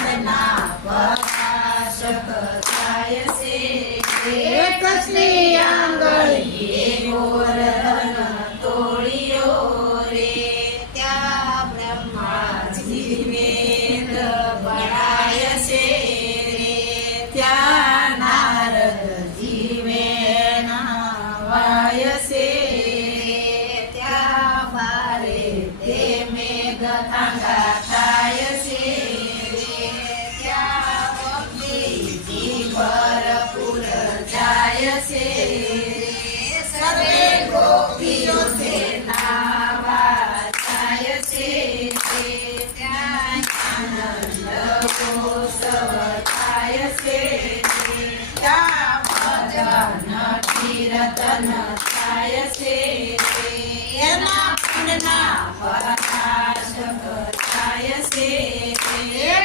જ્ઞાનના પ્રકાશક થાય છે કૃષ્ણની આંગળીએ ગોવર્ધન તોળિયો રે ત્યાં બ્રહ્માજી વેદ ભણાય છે રે ત્યાં નારદજી વેણ વાય છે ત્યાં બારે તે મેઘ થાંગા થાય છે ત્યાં પક્ષીજી ભરપૂર જાય છે સર્વે ગોપીઓ તે નાવા જાય છે ત્યાં આનંદ ઉત્સવ થાય છે ત્યાં ભજન કીર્તન થાય છે એના પુણ્યના પ્રકાશક થાય છે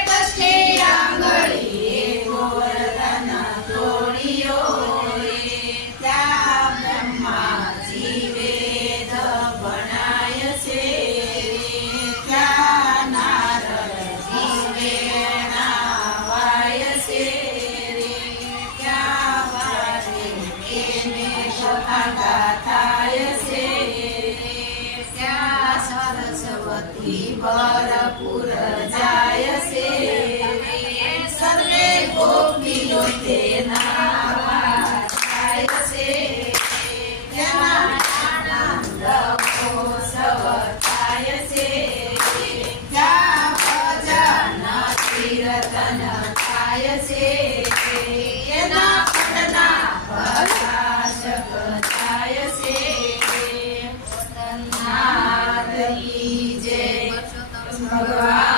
કૃષ્ણની આંગળીએ ગોવર્ધન તોળિયો રે ત્યાં બ્રહ્માજી વેદ ભણાય છે ત્યાં નારદજી વેણ વાય છે ત્યાં વારે તે મેઘ થાંગા થાય છે ત્યાં સરસ્વતી ભરપૂર જાય છે સર્વે ગોપીઓ તે નાવા જાય છે ત્યાં આનંદ ઉત્સવ થાય છે ત્યાં ભજન કીર્તન થાય છે એના પદના પ્રકાશક થાય છે નાદ કી જય ભગવાન